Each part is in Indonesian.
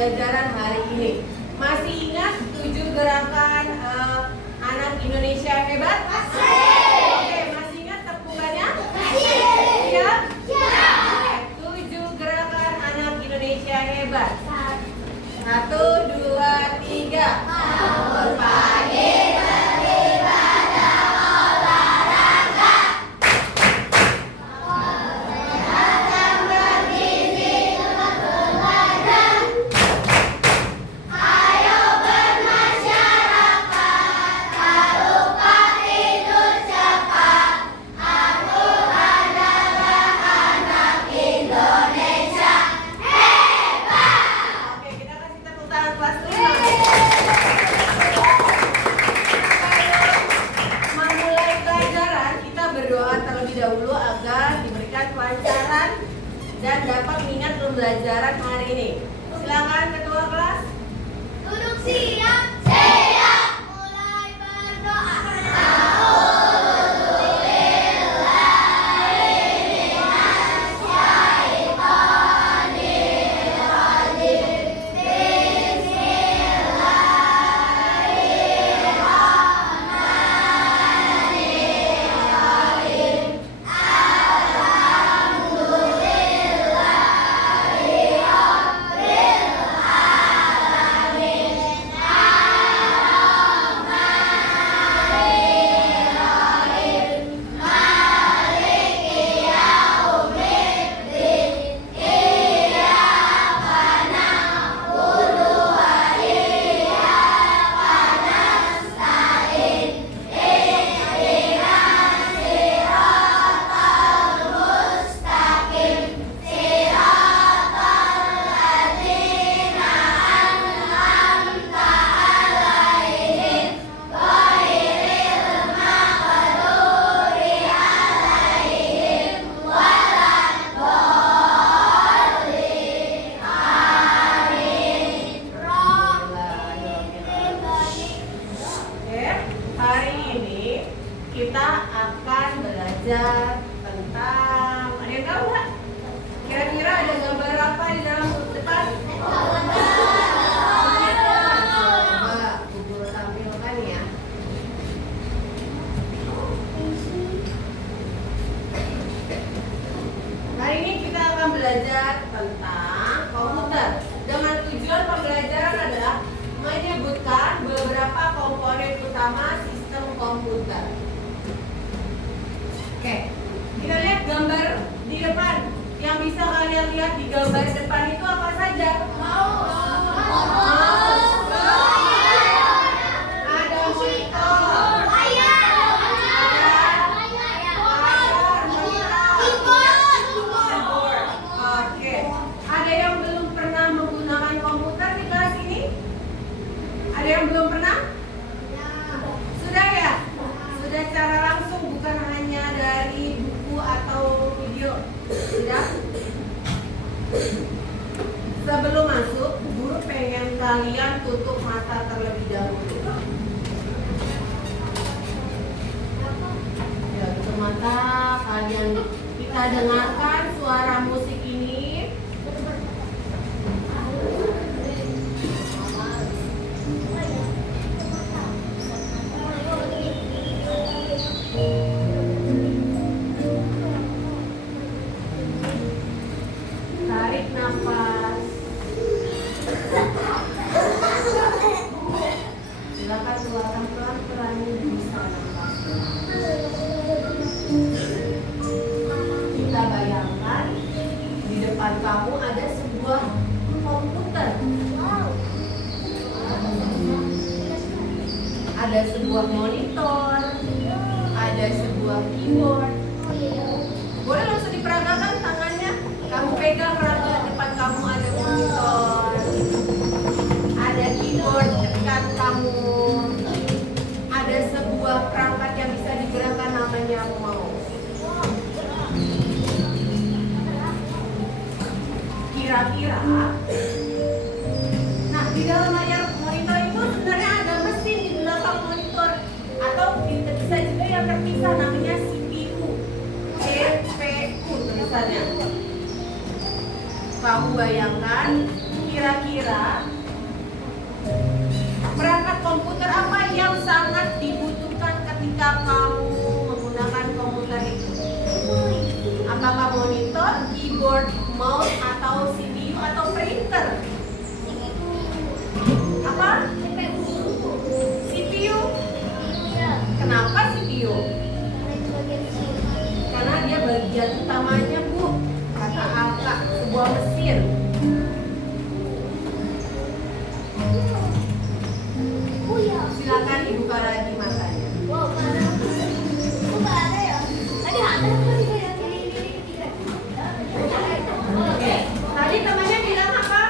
pembelajaran hari ini. Masih ingat 7 gerakan anak Indonesia hebat? Oke, masih ingat tepungannya? Siap? Oke, 7 gerakan anak Indonesia hebat. 1, 2, 3. Bangun pagi. Dahulu agar diberikan kelancaran dan dapat mengingat pembelajaran hari ini. Silakan ketua kelas. Duduk siap. Siap. Mulai berdoa. Kita akan belajar tentang, ada yang tahu nggak? Kira-kira ada gambar apa di dalam buku depan? Coba Ibu tampilkan ya. Hari ini kita akan belajar tentang komputer. Dengan tujuan pembelajaran adalah menyebutkan beberapa komponen utama sistem komputer. Oke, kita lihat gambar di depan. Yang bisa kalian lihat di gambar depan itu apa saja? Mouse. Ada monitor. Keyboard. Oke. Ada yang belum pernah menggunakan komputer di kelas ini? Ada yang belum pernah? Sudah ya? Sudah secara langsung, bukan hanya dari buku atau video. Sudah? Sebelum masuk, guru pengen kalian tutup mata terlebih dahulu. Ya, tutup mata, kalian kita dengarkan suara musik ini. Tarik nafas. Silakan keluarkan pelan-pelan, bisa nafas. Kita bayangkan di depan kamu ada sebuah komputer. Ada sebuah monitor, ada sebuah keyboard. Boleh langsung diperagakan tangannya. Kamu pegang raga, depan kamu ada monitor, ada keyboard dekat kamu, ada sebuah perangkat yang bisa digerakkan namanya mouse. Kira-kira, nah di dalam layar monitor itu sebenarnya ada mesin di belakang monitor, atau bisa juga yang terpisah namanya CPU, CPU tulisannya. Kamu bayangkan Kira-kira perangkat komputer apa yang sangat dibutuhkan ketika kamu menggunakan komputer itu? Apakah monitor, keyboard, mouse, atau CPU, atau printer? Apa? CPU. Kenapa CPU? Karena dia bagian utamanya, Bu. Kata Alka, sebuah mesin. Silakan dibuka lagi matanya. Oke. Tadi temannya bilang apa?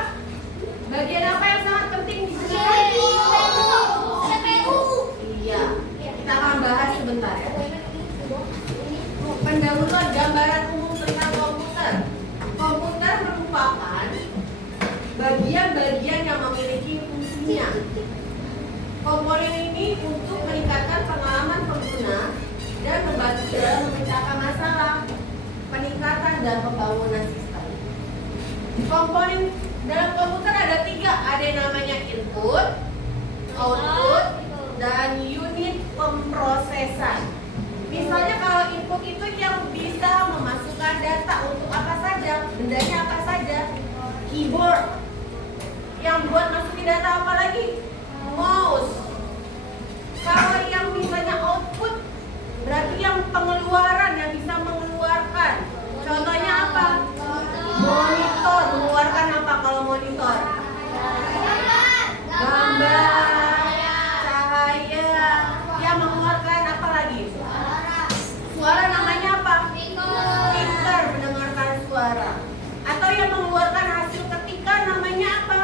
Bagian apa yang sangat penting di sini? Iya. Kita akan bahas sebentar ya. Pendahuluan gambaran umum tentang komputer. Komputer merupakan bagian-bagian yang memiliki fungsinya. Komponen ini untuk meningkatkan pengalaman pengguna dan membantu dalam memecahkan masalah, peningkatan dan pembangunan sistem. Komponen dalam komputer ada 3, ada yang namanya input, output, dan unit pemrosesan. Misalnya kalau input itu yang bisa memasukkan data untuk apa saja, bendanya apa saja. Keyboard yang buat masukin data apa lagi? Mouse. Kalau yang misalnya output berarti yang pengeluaran, yang bisa mengeluarkan. Contohnya apa? Monitor. Mengeluarkan apa kalau monitor? Gambar, cahaya. Yang mengeluarkan apa lagi? Suara namanya apa? Speaker, mendengarkan suara. Atau yang mengeluarkan hasil ketikan namanya apa?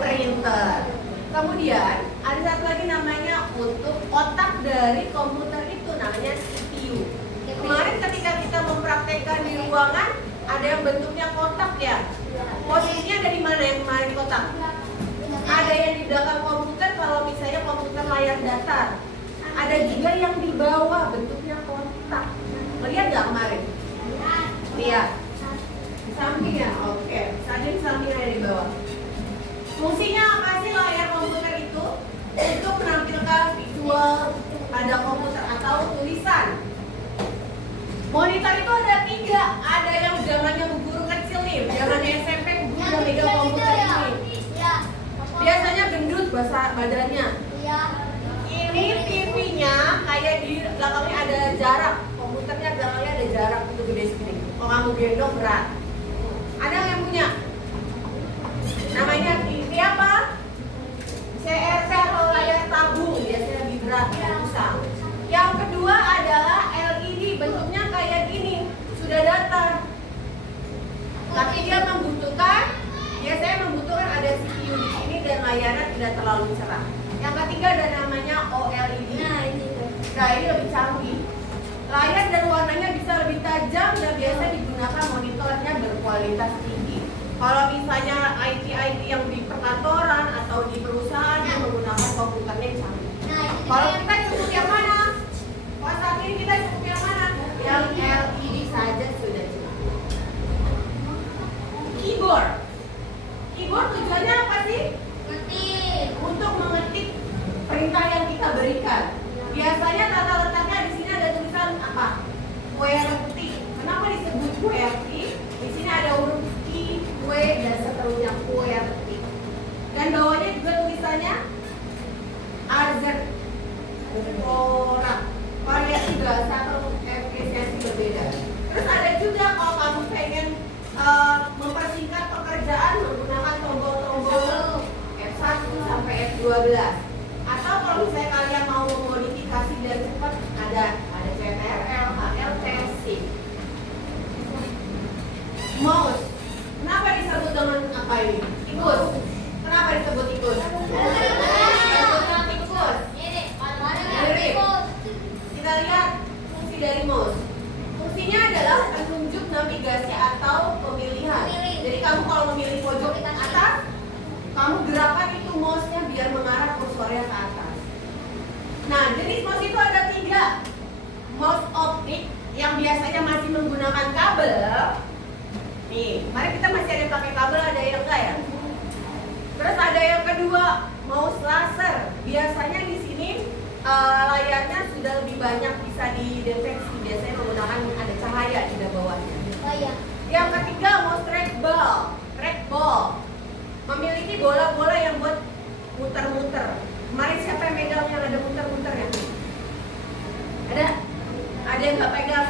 Printer. Kemudian ada satu lagi namanya untuk otak dari komputer itu namanya CPU. Kemarin ketika kita mempraktekkan di ruangan ada yang bentuknya kotak ya. Posisinya ada di mana yang kemarin kotak? Ada yang di belakang komputer kalau misalnya komputer layar datar. Ada juga yang di bawah bentuknya kotak. Lihat nggak kemarin? Lihat. Di samping ya? Oke. Tadi di samping ada di bawah. Fungsinya apa sih layar komputer itu? Untuk menampilkan visual pada komputer atau tulisan. Monitor itu ada 3. Ada yang zamannya bu guru kecil nih, zamannya SMP bu guru udah megang komputer ini. Biasanya gendut badannya. Ini TV-nya kayak di belakangnya ada jarak. Komputernya belakangnya ada jarak untuk gede segini. Kalau kamu gendong berat. Ada yang punya? Namanya TV apa? CRT atau layar tabung, biasanya lebih berat dan susah. Yang kedua adalah LED, bentuknya kayak gini, sudah datar. Tapi dia biasanya membutuhkan ada CPU di sini dan layarnya tidak terlalu cerah. Yang ketiga ada namanya OLED. Nah ini lebih canggih. Layar dan warnanya bisa lebih tajam dan biasa digunakan monitornya berkualitas tinggi. Kalau misalnya IT yang di perkantoran atau di perusahaan yang menggunakan komputernya yang canggih. Kalau kita cukup yang mana? Kalau saat ini kita cukup yang mana? Yang LED saja sudah cukup. Keyboard. Keyboard tujuannya apa sih? Untuk mengetik perintah yang kita berikan. Biasanya tata letaknya di sini ada tulisan apa? QWERTY. Kenapa disebut QWERTY? Di sini ada huruf I, W, dan seterusnya QWERTY. Dan bawahnya juga tulisannya AZ. Variasi bahasa atau efisiensi berbeda. Terus ada juga kalau kamu pengen mempersingkat pekerjaan menggunakan tombol-tombol F1 sampai F12. Atau kalau misalnya kalian mau memodifikasi biar cepat ada CTRL, HLT, SIP. Mouse. Kenapa disebut dengan apa ini? Tikus. Kenapa disebut tikus? Disebutnya tikus. Kita lihat fungsi dari mouse. Fungsinya adalah penunjuk navigasi atau pemilihan. Jadi kamu kalau memilih pojok atas, kamu gerakan itu mouse-nya biar mengarah kursornya ke atas. Nah, jenis mouse itu ada 3. Mouse optik yang biasanya masih menggunakan kabel. Nih, mari kita masih ada pakai kabel, ada yang enggak ya? kedua, mouse laser. Biasanya di sini layarnya sudah lebih banyak bisa dideteksi. Biasanya menggunakan ada cahaya di bawahnya. Oh iya. Yang ketiga, mouse trackball. Trackball memiliki bola-bola yang buat muter-muter. Kemarin siapa yang megang yang ada muter-muter ya? Ada? Ada yang nggak pegang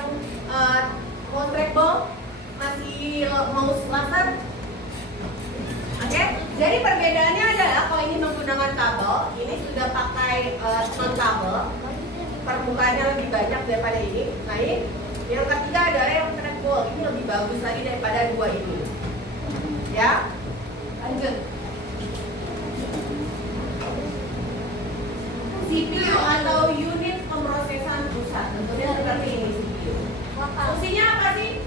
mouse trackball? Masih mouse laser? Oke, jadi perbedaannya adalah kalau ini menggunakan kabel, ini sudah pakai non kabel, permukaannya lebih banyak daripada ini. Nah, ini yang ketiga adalah yang trackball, ini lebih bagus lagi daripada dua ini. Ya, lanjut. CPU atau unit pemrosesan pusat, tentunya seperti ini CPU. Fungsinya apa sih?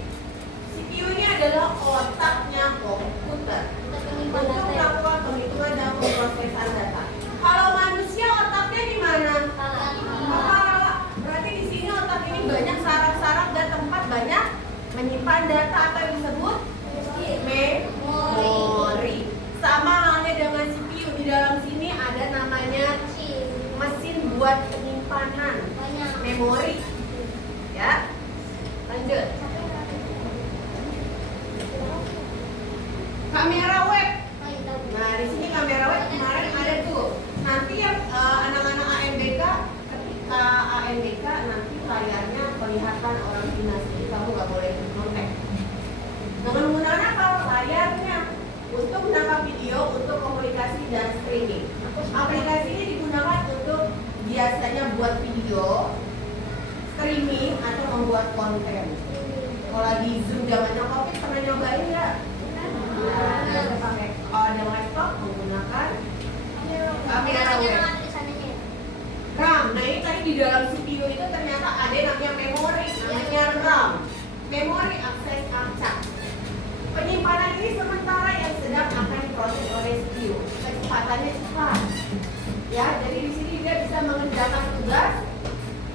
CPU ini adalah otaknya komputer untuk melakukan penghitungan dan pemrosesan data. Kalau manusia otaknya di mana? Kepala. Berarti di sini otak ini banyak saraf-saraf dan tempat banyak menyimpan data atau yang disebut memori. Sama halnya dengan CPU, di dalam sini ada namanya mesin buat penyimpanan memori. Ya, lanjut. Kamera web. Nah, di sini kamera web kemarin ada tuh. Nanti ya anak-anak AMBK, ketika AMBK nanti layarnya kelihatan orang dinas, jadi kamu nggak boleh kontak. Dengan menggunakan apa? Layarnya untuk menangkap video, untuk komunikasi dan streaming. Aplikasi ini digunakan untuk biasanya buat video, streaming atau membuat konten. Kalau lagi Zoom zamannya COVID pernah nyobain nggak? Nah, pakai kalau ada laptop menggunakan kamera web. RAM. Nah, ini tadi di dalam CPU itu ternyata ada yang namanya memori, namanya RAM. Memori akses acak. Penyimpanan ini sementara yang sedang akan diproses oleh CPU. Kecepatannya cepat. Ya, jadi di sini dia bisa mengerjakan tugas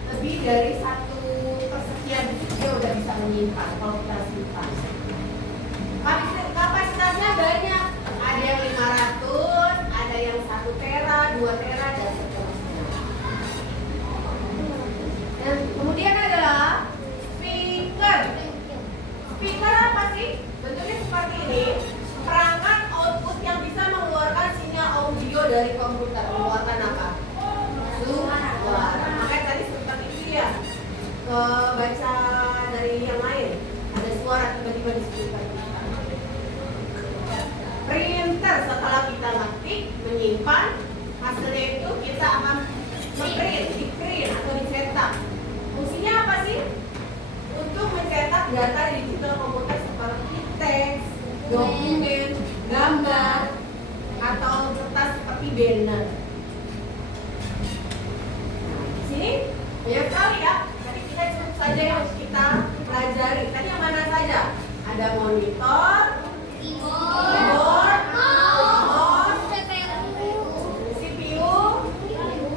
lebih dari 1/sekian detik dia udah bisa menyimpan kalau kita simpan. Kapasitasnya banyak. Ada yang 500, ada yang 1 tera, 2 tera dan seterusnya. Dan kemudian adalah speaker. Speaker apa sih? Bentuknya seperti ini. Perangkat output yang bisa mengeluarkan sinyal audio dari komputer. Mengeluarkan apa? Suara. Makanya tadi seperti itu ya. Baca dari yang lain. Ada suara tiba-tiba di speaker. Printer, setelah kita ngetik, menyimpan hasilnya itu kita akan di-print atau dicetak. Fungsinya apa sih? Untuk mencetak data digital komputer seperti teks, dokumen, gambar, atau kertas seperti banner. Di sini banyak sekali ya. Tadi kita cukup saja yang harus kita pelajari. Tadi yang mana saja? Ada monitor, keyboard, mouse, CPU,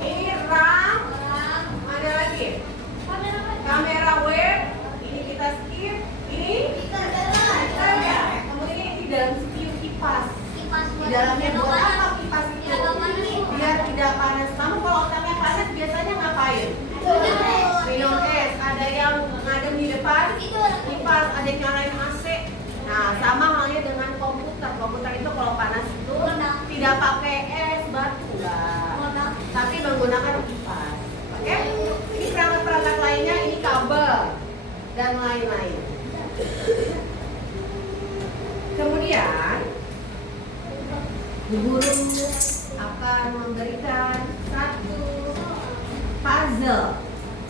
ini RAM, mana lagi? Kamera web, ini kita skip, ini speaker ya. Kemudian ini di dalam CPU kipas. Di dalamnya buat apa kipas itu? Biar tidak panas. Kamu kalau otaknya panas biasanya ngapain? Minum es. Ada yang ngadem di depan kipas, ada yang nyalain AC. Nah, sama halnya dengan komputer. Komputer itu kalau panas itu tidak pakai es batu lah, tapi menggunakan kipas. Oke? Ini perangkat-perangkat lainnya, ini kabel dan lain-lain. Kemudian guru akan memberikan satu puzzle.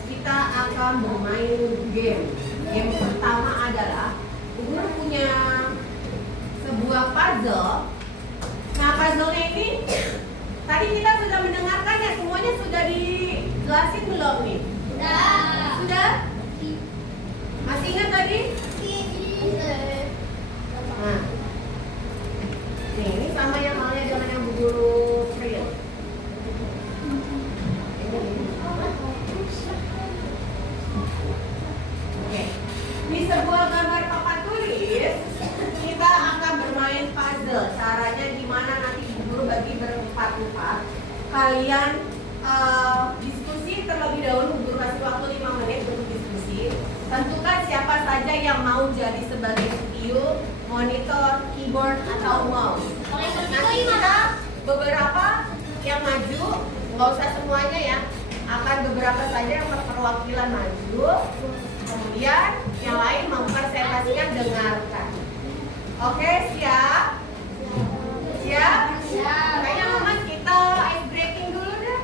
Kita akan bermain game. Game pertama adalah guru punya sebuah puzzle. Nah, puzzle-nya ini tadi kita sudah mendengarkan ya, semuanya sudah dijelasin belum nih? Sudah? Masih ingat tadi? Nah, nih, ini sama yang halnya dengan yang Bu Guru print. Oke, di sebuah gambar papan tulis kita akan bermain puzzle. Caranya gimana nanti Bu Guru bagi berempat. 4, kalian diskusi terlebih dahulu. Guru kasih waktu 5 menit untuk diskusi. Tentukan siapa saja yang mau jadi sebagai CPU, monitor, keyboard, atau mouse. Nanti kita beberapa yang maju, nggak usah semuanya ya, akan beberapa saja yang perwakilan maju. Kemudian yang lain mempresentasikan, dengarkan. Oke, siap? Siap? Kayaknya mama kita ice breaking dulu deh.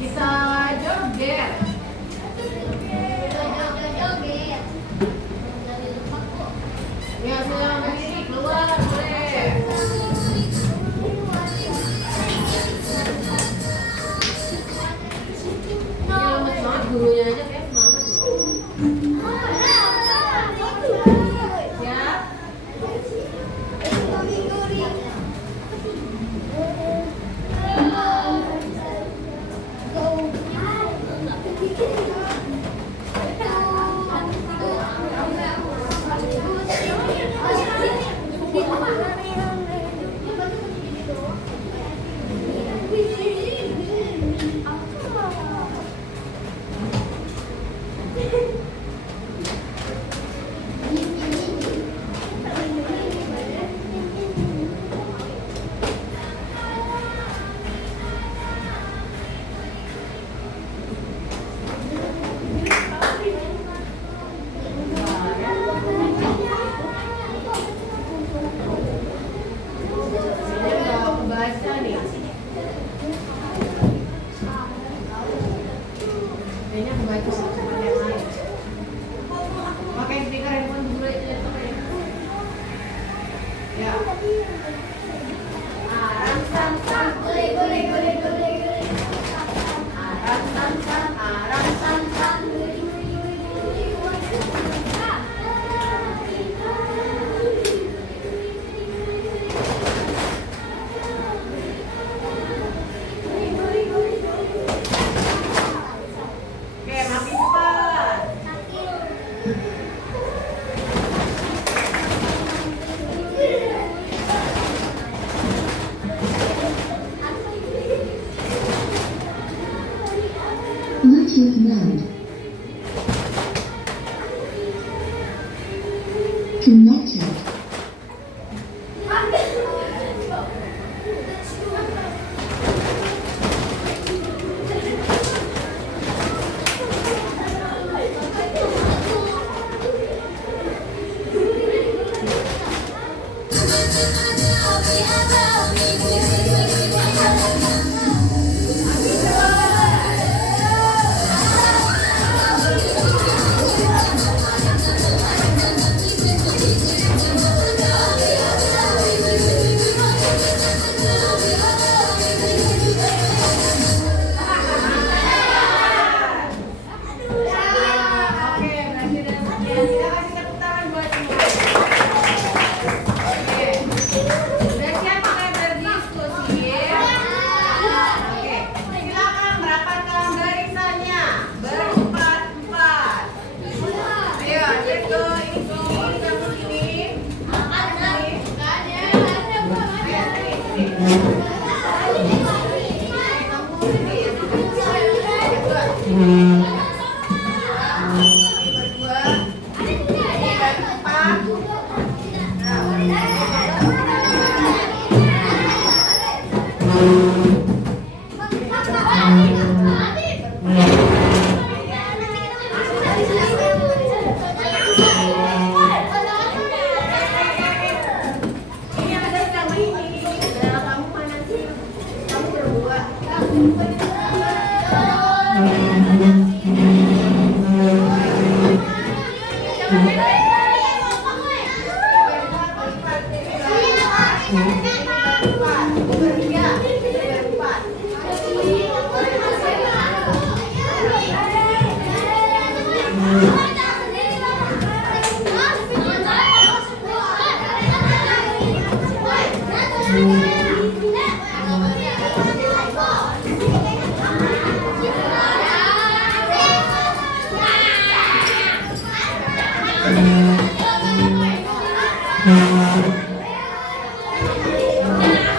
Bisa joget. Ya, sudah berdiri, keluar boleh. Ya, lemes banget gurunya aja kayak semangat. Siap? Bluetooth mode. Connected. Thank you.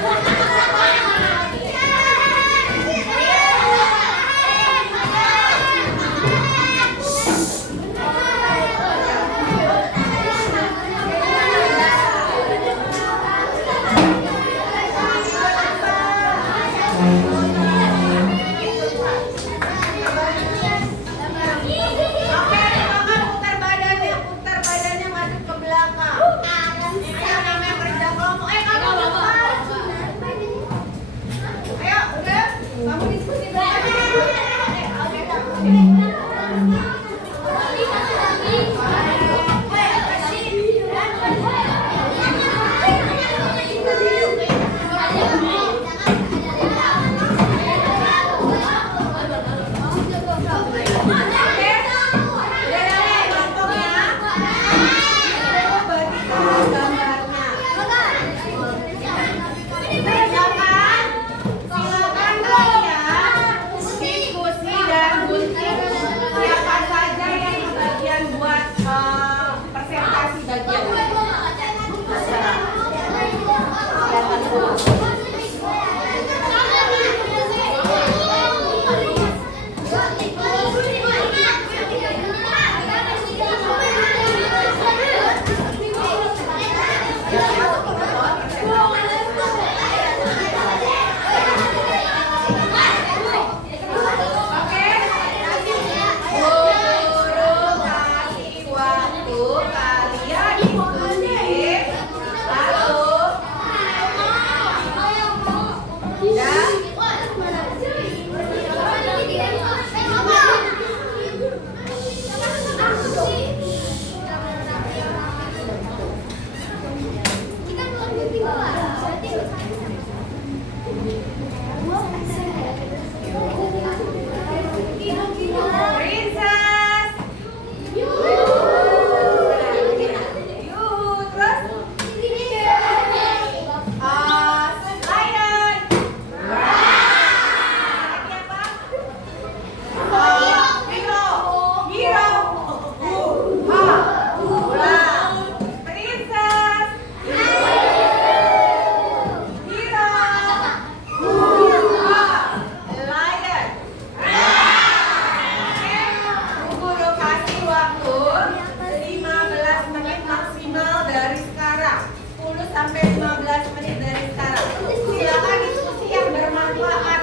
10 sampai 15 menit dari sekarang. Silakan diskusi yang bermanfaat.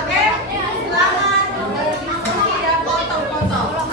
Oke? Selamat berdiskusi dan foto-foto.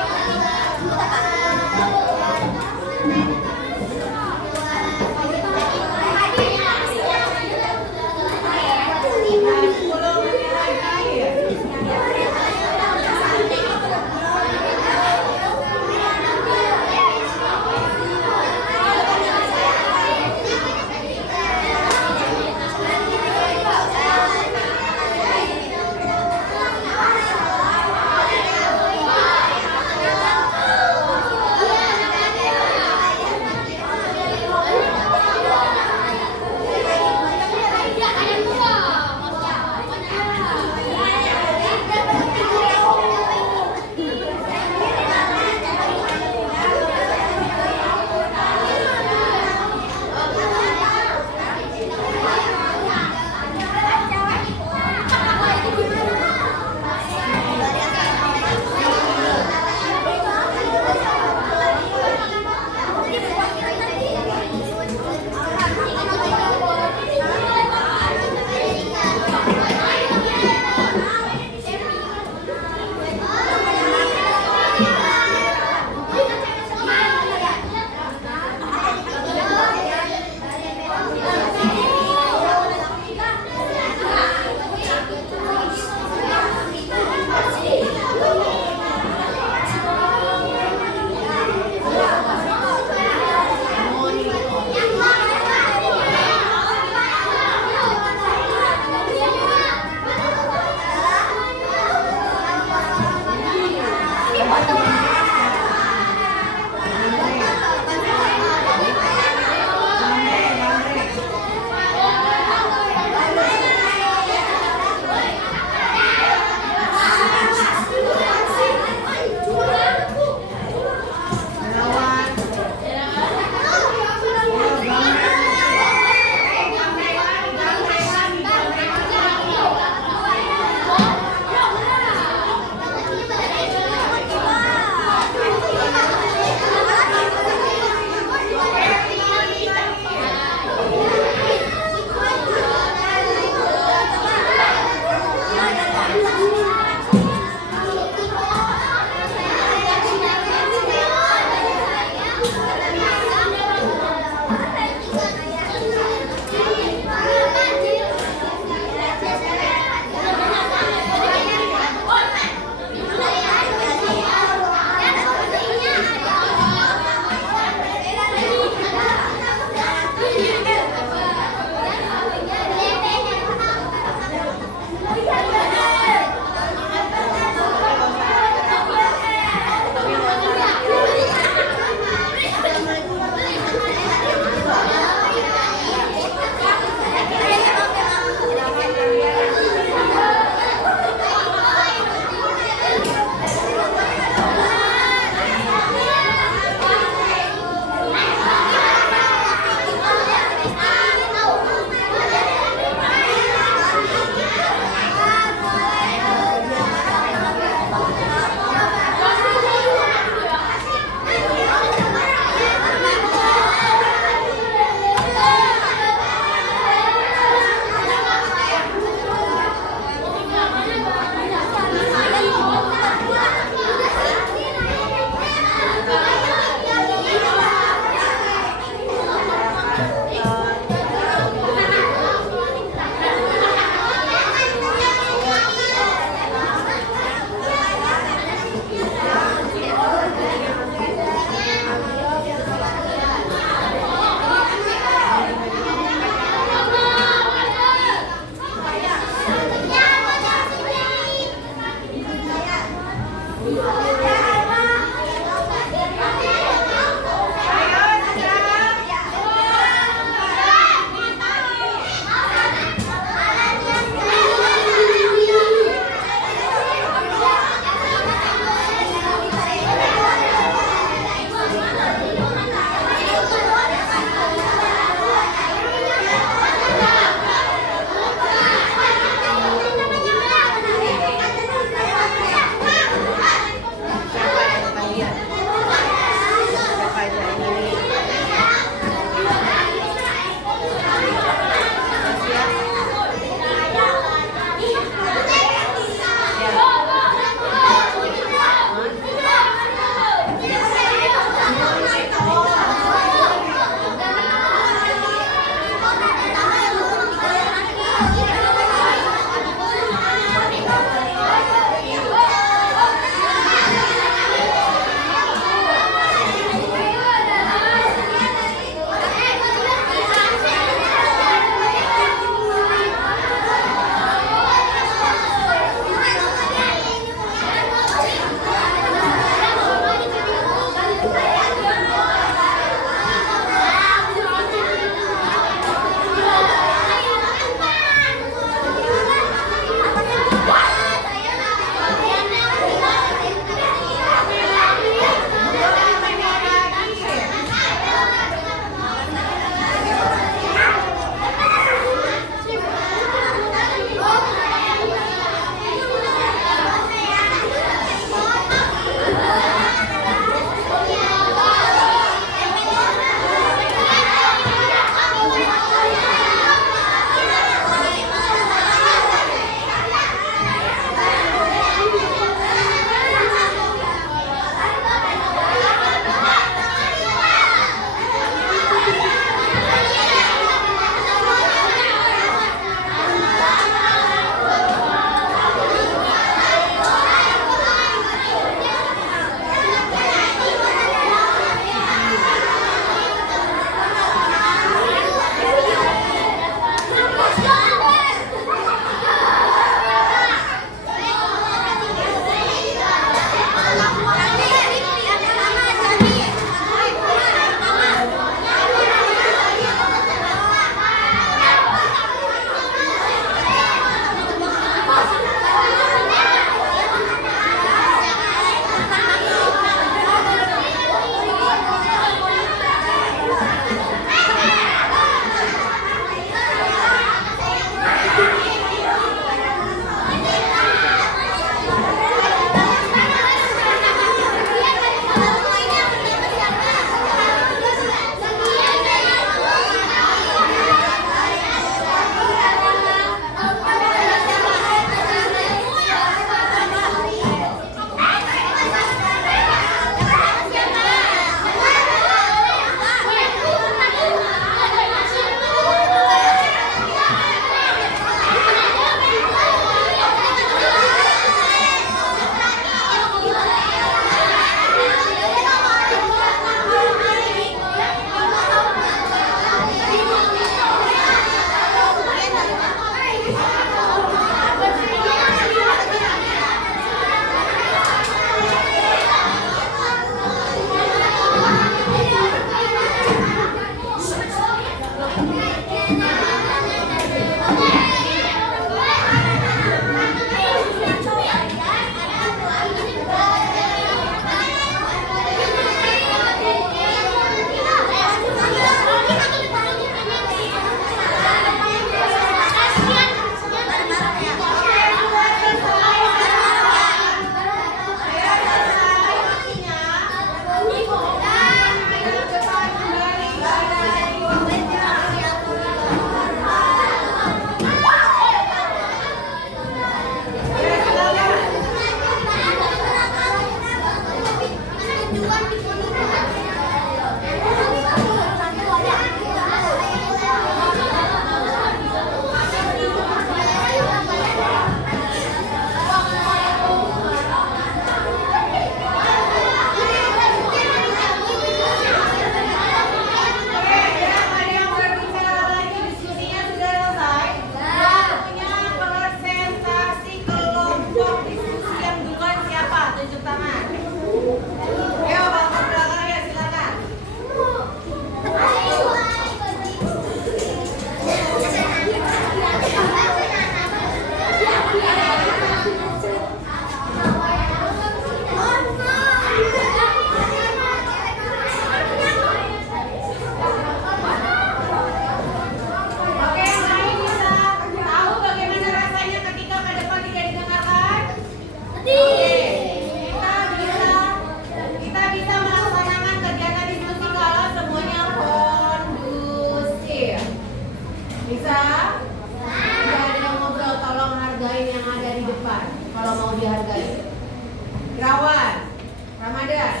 Irawan. Ramadan.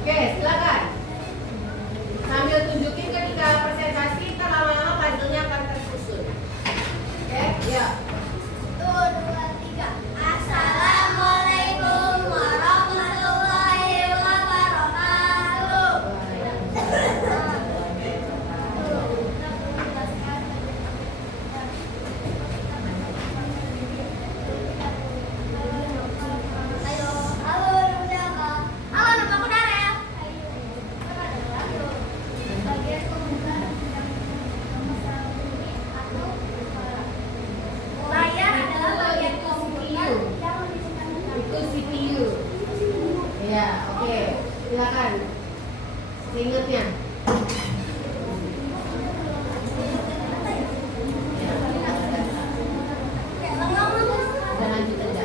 Oke, silakan. Sambil tunjukin ketika presentasi, kita lama-lama puzzle-nya akan tersusun. Oke, ya. 1, 2, 3. Assalamualaikum warahmatullahi wabarakatuh. Ayo, halo siapa? Halo, namaku Darel. Bagian pembukaan layar adalah bagian komputer yang menunjukkan Itu CPU. Ya, oke. Silakan. Ingatnya. Dan lanjut aja.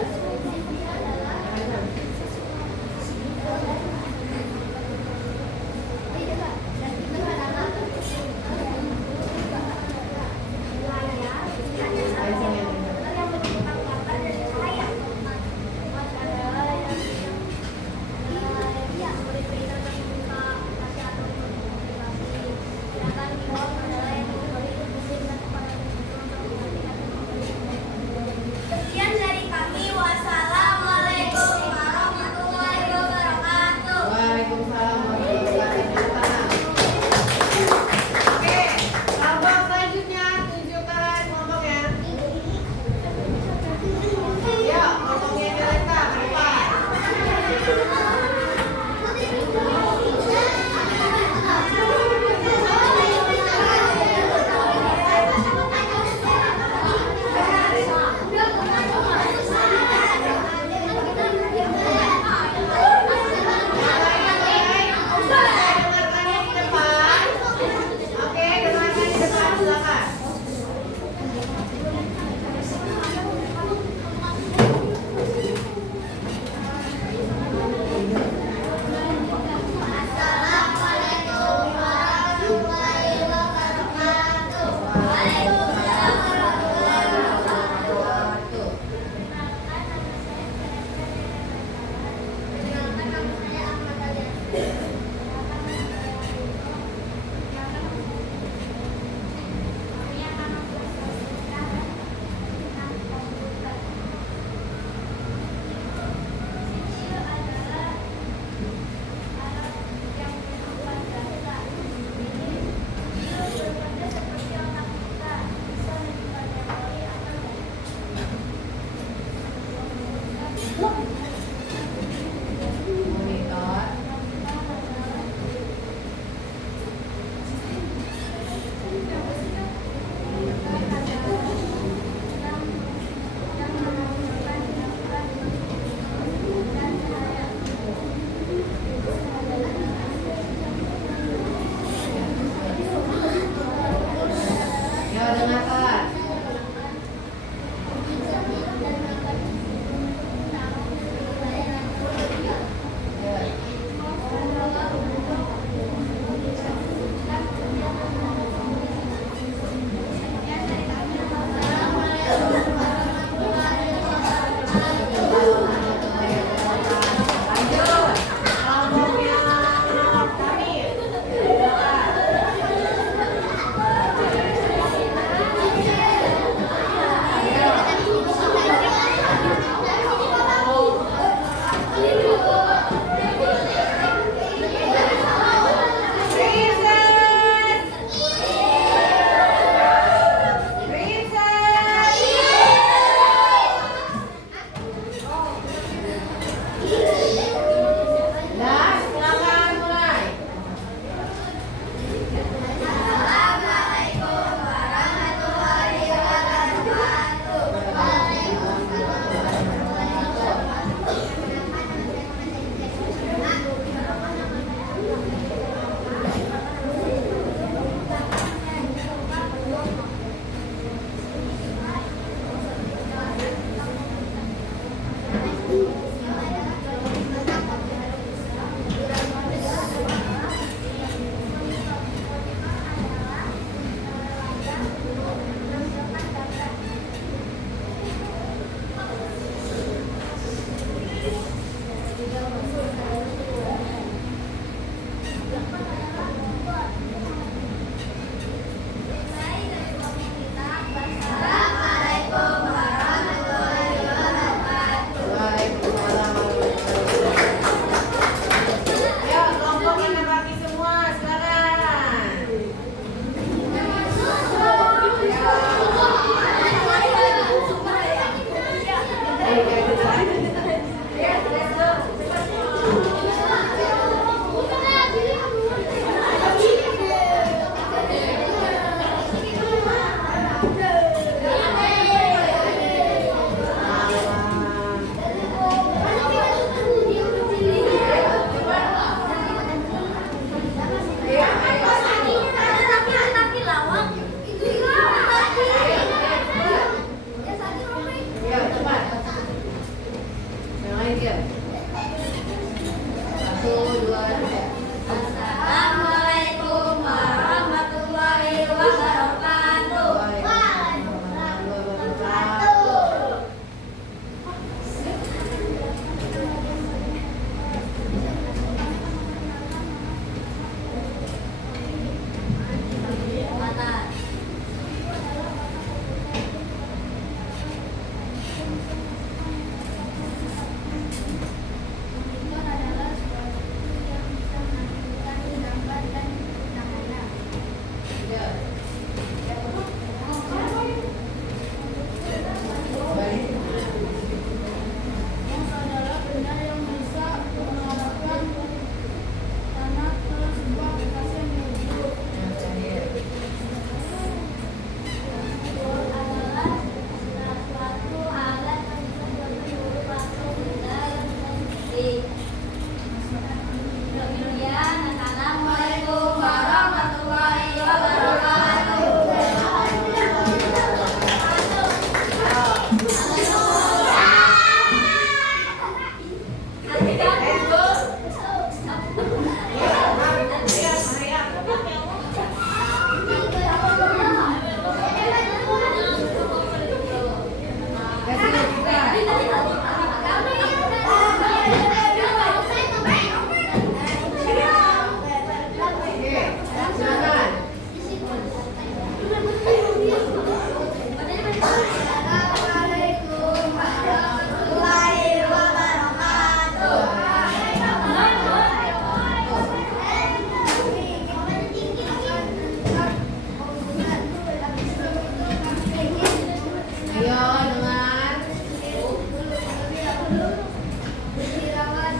Irawan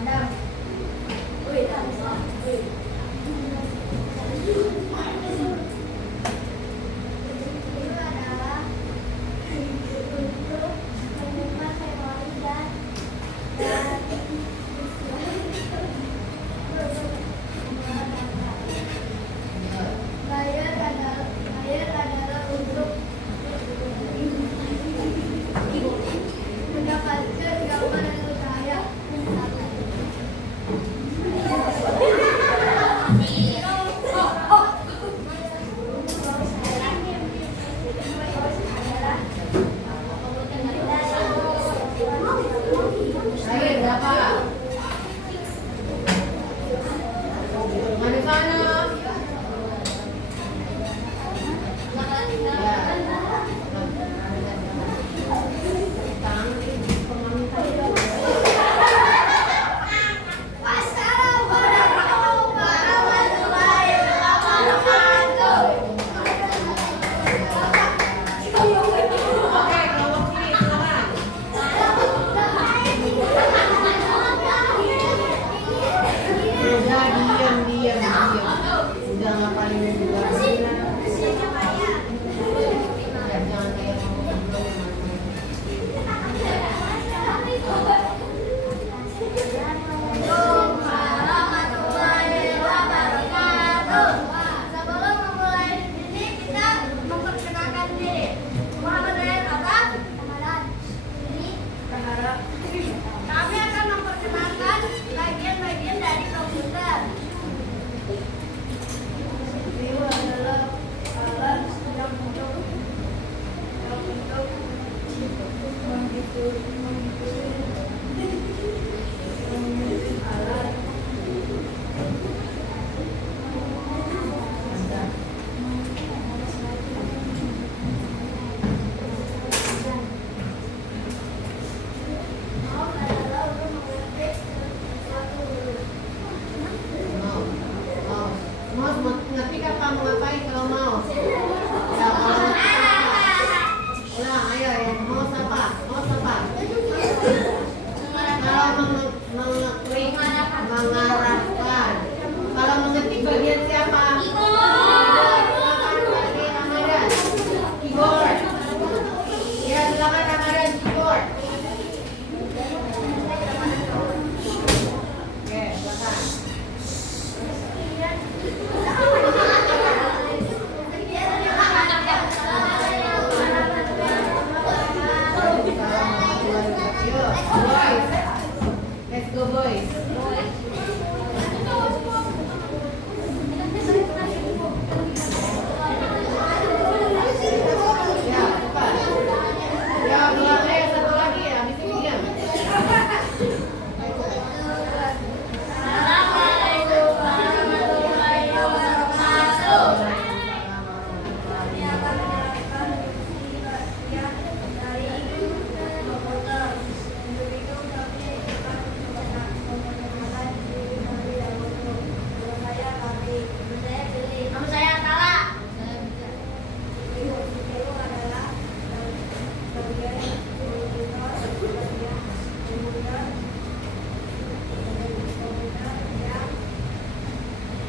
Adam. Wih, Adam. Wih. Itu adalah untuk menyimpan memori dan layar adalah untuk mendapatkan gambar yang cahaya. Ayo, berapa? Mana sana? Wassalamualaikum warahmatullahi wabarakatuh. Oke, kelompok sini silakan. Udah diam. Udah ngapain juga. Ya, jangan kayak Warahmatullahi wabarakatuh. Sebelum memulai ini kita memperkenalkan diri. Muhammad Ryan Abbas. Ramadan. Ini berharap. Kami akan memperkenalkan bagian-bagian dari komputer. Itu adalah alat yang untuk alat mau adalah untuk mengetik sesuatu. mau ngerti apa mau ngapain kalau mau? Ya, kalau ulang, ayo ya. Mau apa? Kalau mengeklik, mengarahkan. Kalau mengetik bagian siapa? Silakan bagian Ramadan. Keyboard. Ya, silakan Ramadan keyboard. Oke, silakan. Let's go boys. Ya, cepat. Ya, ulang aja satu lagi ya. Habis ini diam. Assalamualaikum warahmatullahi wabarakatuh. Kami akan menerapkan bagian dari komputer. Untuk itu kami akan memperkenalkan diri kami dahulu. Nama saya Kami. Saya Billy. Nama saya Tala. Itu adalah bagian komputer, bagian komputer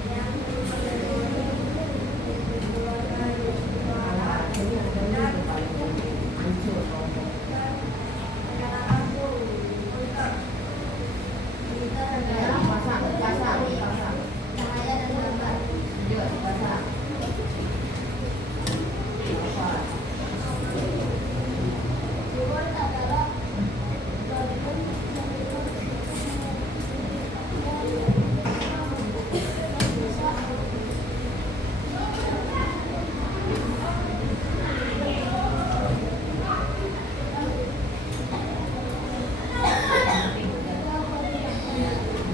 yang mengeluarkan suara dan menyalakan lampu komputer. Komputer adalah Pasang. cahaya dan gambar. Yuk, pasang. Keyboard adalah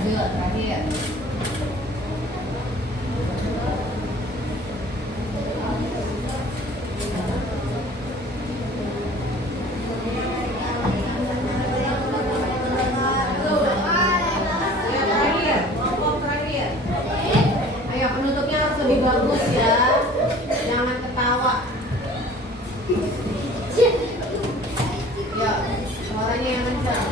Yuk, terakhir. Ya, terakhir. Kelompok terakhir. Ayo, penutupnya harus lebih bagus ya. Jangan ketawa. Ya, suaranya yang kencang.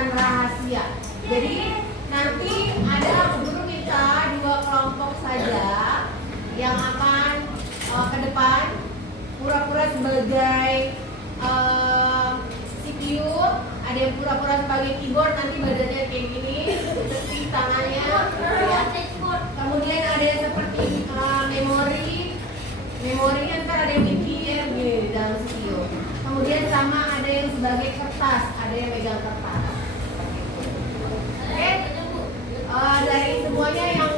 pesan rahasia. Jadi nanti ada guru kita 2 kelompok saja yang akan ke depan pura-pura sebagai CPU, ada yang pura-pura sebagai keyboard, nanti badannya kayak gini, seperti tangannya, ya. Kemudian ada yang seperti memorinya ntar ada yang mikir gini di dalam CPU. Kemudian sama ada yang sebagai kertas, ada yang pegang kertas. Oke, dari semuanya yang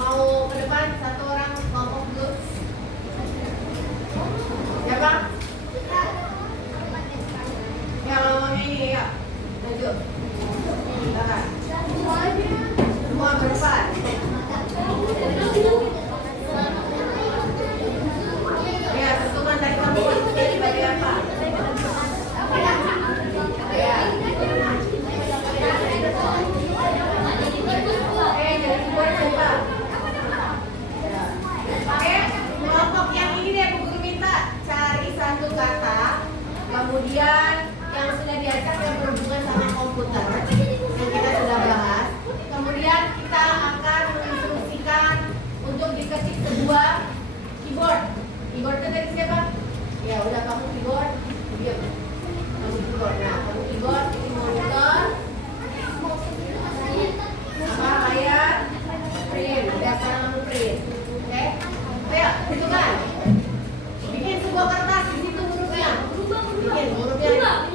mau ke depan, satu orang kelompok dulu. Siapa? Ya, ngomong ini ya. Maju. Silakan. Semua berdepan. Ya, tentukan dari kamu maksudnya sebagai apa? Ya. Jadi buat siapa? Oke, kelompok yang ini deh Bu Guru minta cari satu kata, kemudian yang sudah diacak yang berhubungan sama komputer yang kita sudah bahas. Kemudian kita akan menginstruksikan untuk diketik sebuah keyboard. Keyboardnya dari siapa? Ya udah, kamu keyboard, diam. Kamu keyboard. Nah, kamu keyboard, ini monitor. Apa layar? Print. Udah, sekarang kamu print. Oke? Ayo, hitungan. Bikin sebuah kertas di situ hurufnya. Bikin hurufnya. Sudah?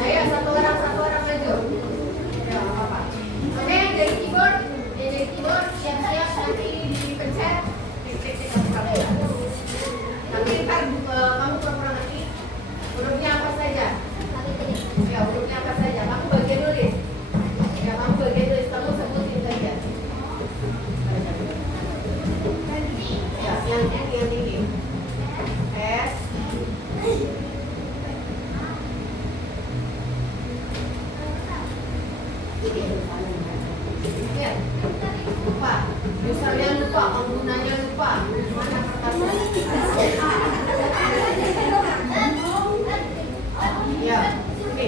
Ayo, satu orang maju. Ya, apa-apa. Oke, dari keyboard. Dari keyboard, siap-siap nanti dipencet. Tik-tik-tik kamu. Nanti ntar kamu pura-pura ngerti hurufnya apa saja. Ya, hurufnya apa saja. Kamu bagian nulis. Ya, kamu bagian nulis. Kamu sebutin saja. Ya, yang tinggi. S. Ya, lupa. Misalnya lupa, penggunanya lupa. Mana kertasnya? Ya, oke.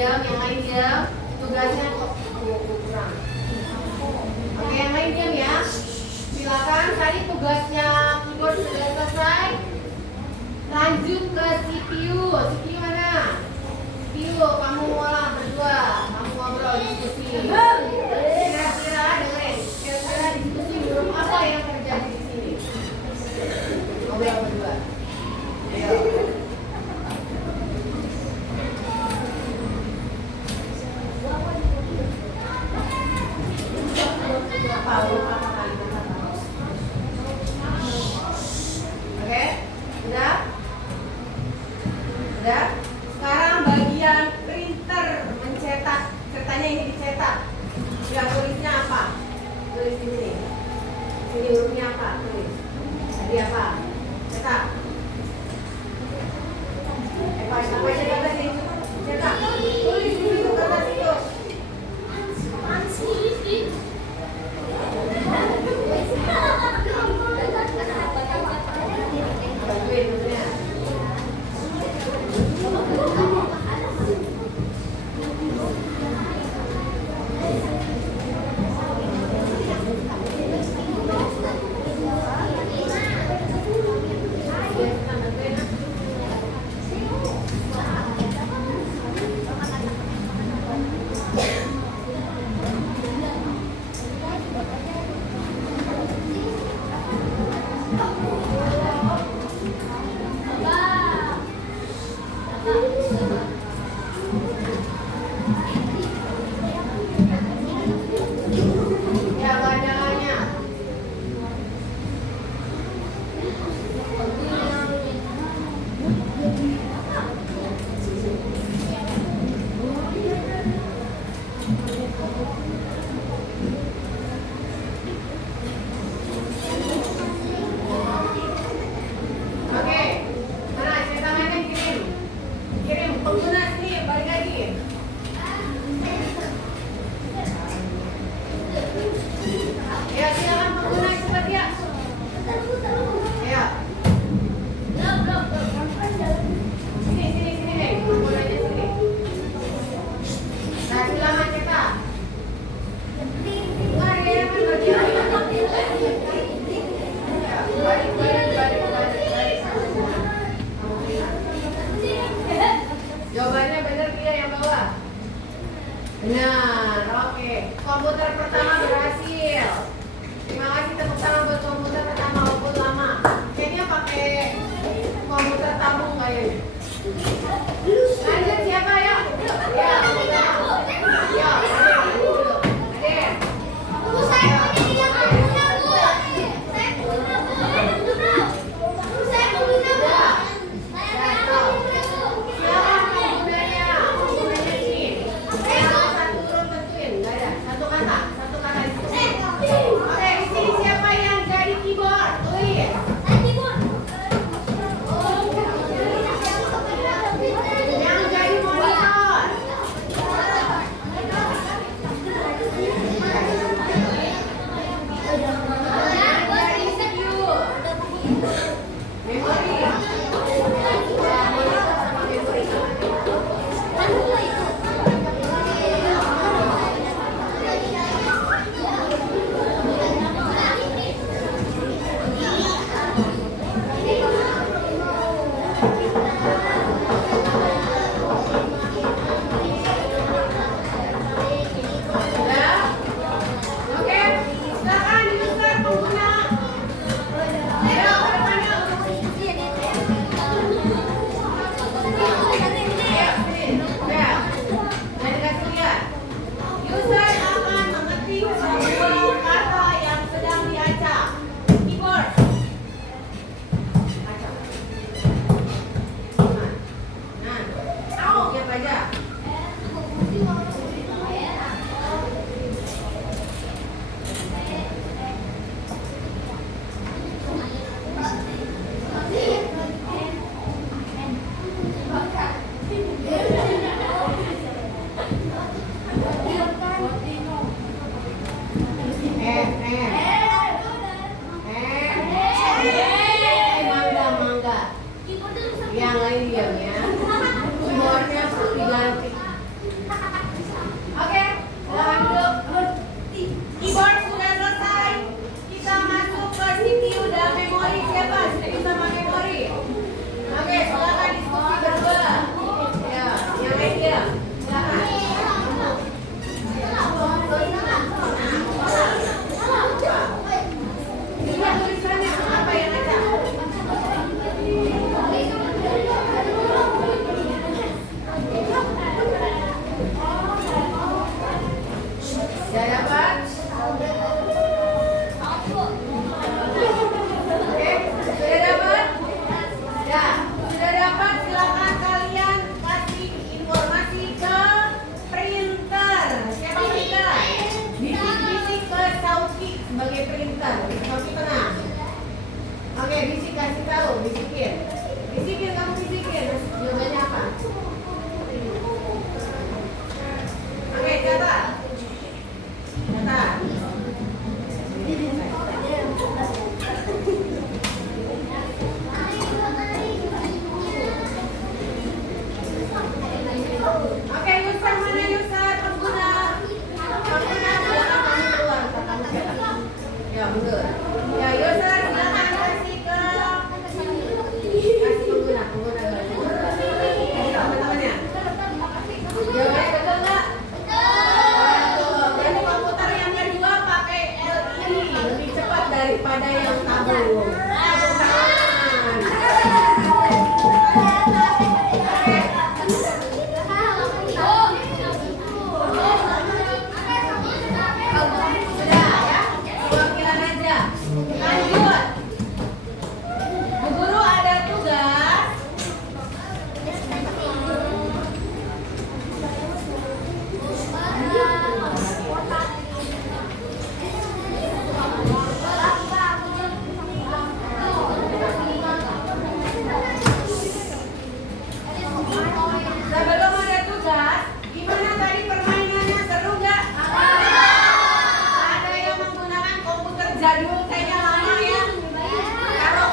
Ya, yang lain diam. Tugasnya kok kurang. Oke, yang lain diam ya. Silakan, tadi tugasnya keyboard sudah selesai. Lanjut ke CPU. CPU mana? CPU, kamu ngolah berdua. Kamu ngobrol diskusi. Kira-kira dengerin. Kira-kira diskusi huruf apa yang terjadi di sini? Ngobrol berdua. Ayo. Oke, udah? Udah? Sekarang bagian printer mencetak. Ceritanya ini dicetak. Ya, tulisnya apa? Tulis di sini. Sini hurufnya apa? Tulis. Tadi apa? Cetak. Apa aja kertas ini? Cetak. Tulis di situ kertas itu. Bantuin dulunya. Benar, oke. Komputer pertama berhasil. Terima kasih tepuk tangan buat komputer pertama walaupun lama. Kayaknya pakai komputer tabung kayaknya. Lanjut siapa ya? Ya, ya, dulu. Adek. Bu, saya mau jadi yang pengguna, Bu. Saya pengguna, Bu. Bu, saya pengguna, Bu. Saya pengguna, Bu. Siapa penggunanya? Penggunanya ini. Satu turun tentuin, nggak ada. Satu kata di situ. Oke, di sini siapa yang jadi keyboard? Tulis. Yang jadi monitor. Yang jadi CPU. Memori. Monitor sama memori. Sudah? Oke, silakan user pengguna. Ayo ke depannya. Ya, sini. Udah. Saya dikasih lihat. User akan mengetik sebuah kata yang sedang diacak. Keyboard. Acak. Nah, tahu siapa aja? Mangga. Yang lain diam ya. Keyboardnya diganti. Oke, silakan duduk. Keyboard sudah selesai. Kita masuk ke CPU dan memori. Siapa sudah bisa pakai memori? Oke, silakan diskusi berdua. Ya, yang lain diam. Silakan. Lihat tulisannya apa yang ada? Sudah dapat? Oke, sudah dapat? Ya, sudah dapat. Silakan kalian kasih informasi ke printer. Siapa printer? Bisik-bisik ke Sauki sebagai printer. Sauki tenang. Oke, bisik kasih tahu, bisikin. Bisikin, kamu bisikin. Jawabannya apa? Oke, catat. Catat. Oke, user mana user? Pengguna. Pengguna silakan kamu keluar. Ntar kamu cetak. Ya, mundur. Ya, user silakan kasih ke pengguna. Pengguna dulu. Kasih teman-temannya. Jawabannya betul nggak? Betul. Jadi komputer yang kedua pakai LED lebih cepat daripada yang tabung. Tepuk tangan. Sudah ya, wakilan aja. Lanjut. Bu Guru ada tugas. Sebelum ada tugas, gimana tadi permainannya, seru nggak? Ada yang menggunakan komputer jadul kayaknya lama ya. Taruh.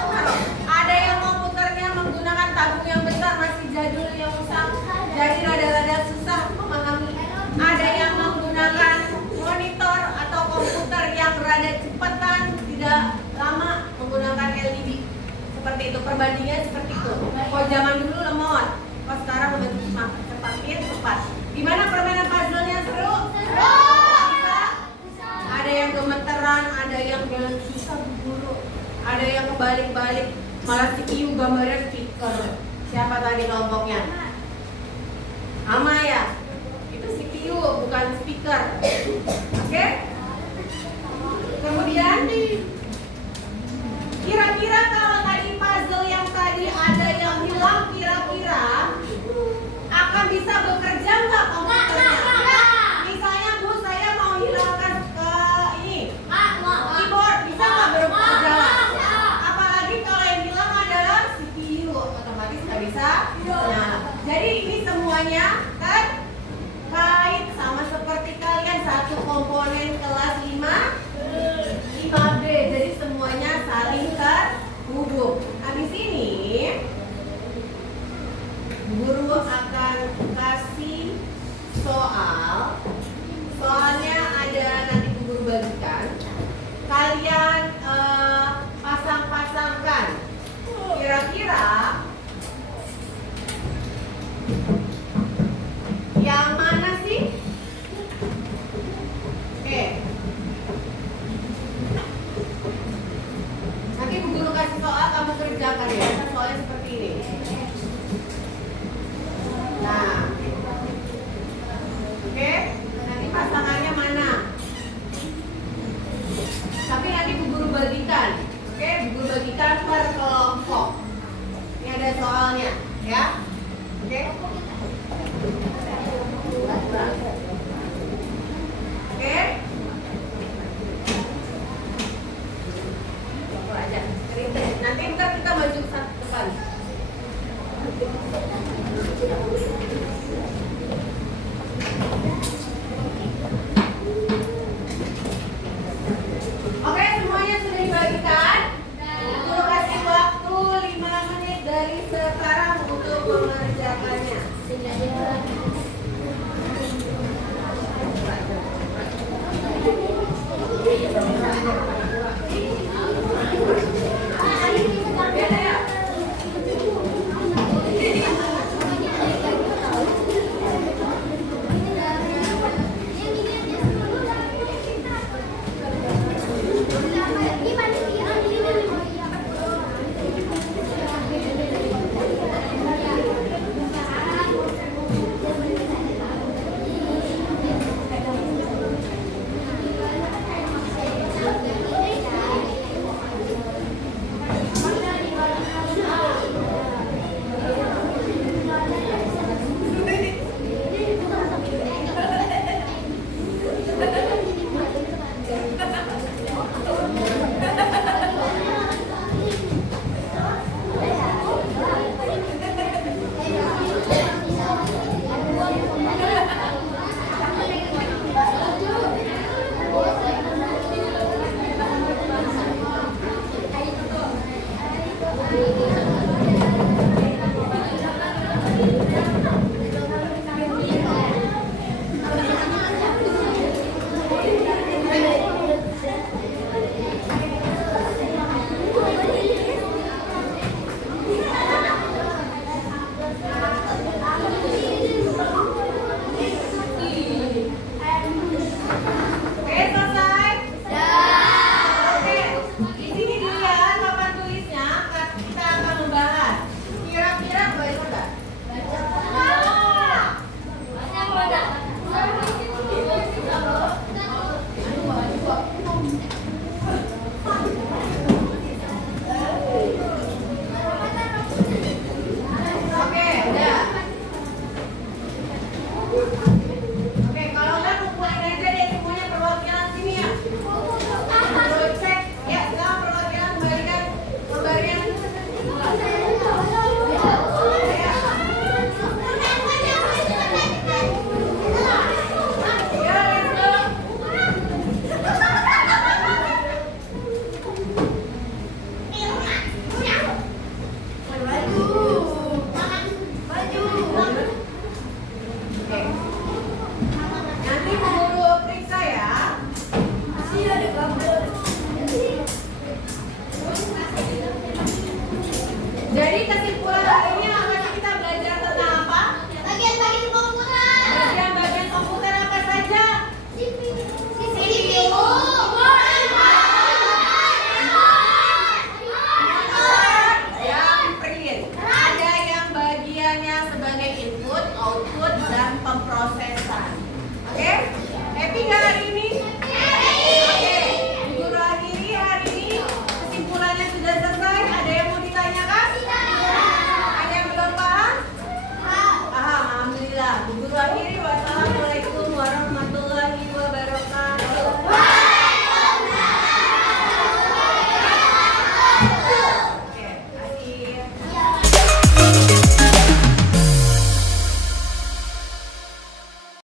Ada yang komputernya menggunakan tabung yang besar masih jadul yang usang, jadi rada-rada susah memahami. Ada yang menggunakan monitor atau komputer yang rada cepetan, tidak lama menggunakan LED. Seperti itu, perbandingan seperti itu. Kalau zaman dulu lemot, kalau sekarang lebih cepat. Gimana permainan puzzle-nya, seru? ada yang kebalik-balik. Malah CPU gambarnya speaker. Siapa tadi kelompoknya? Ama ya? Itu CPU, bukan speaker. Oke? Kemudian kira-kira kalau tadi puzzle yang tadi ada yang hilang, kira-kira akan bisa bekerja nggak komputernya? Misalnya Bu, saya mau hilangkan ini keyboard, bisa nggak berjalan? Apalagi kalau yang hilang adalah CPU, otomatis nggak bisa. Nah, jadi ini semuanya kan kait sama seperti kalian satu komponen kelas 5B, jadi semuanya saling terhubung. Habis ini guru akan kasih soal. Soalnya ada nanti guru bagikan. Kalian pasang-pasangkan. Kira-kira yang mana sih? Oke. Nanti Bu Guru kasih soal, kamu kerjakan ya. Soalnya seperti ini. Nah, oke. Nanti pasangannya mana? Tapi nanti Bu Guru bagikan. Oke, Bu Guru bagikan per kelompok. output dan pemrosesan. Oke? Happy nggak hari ini?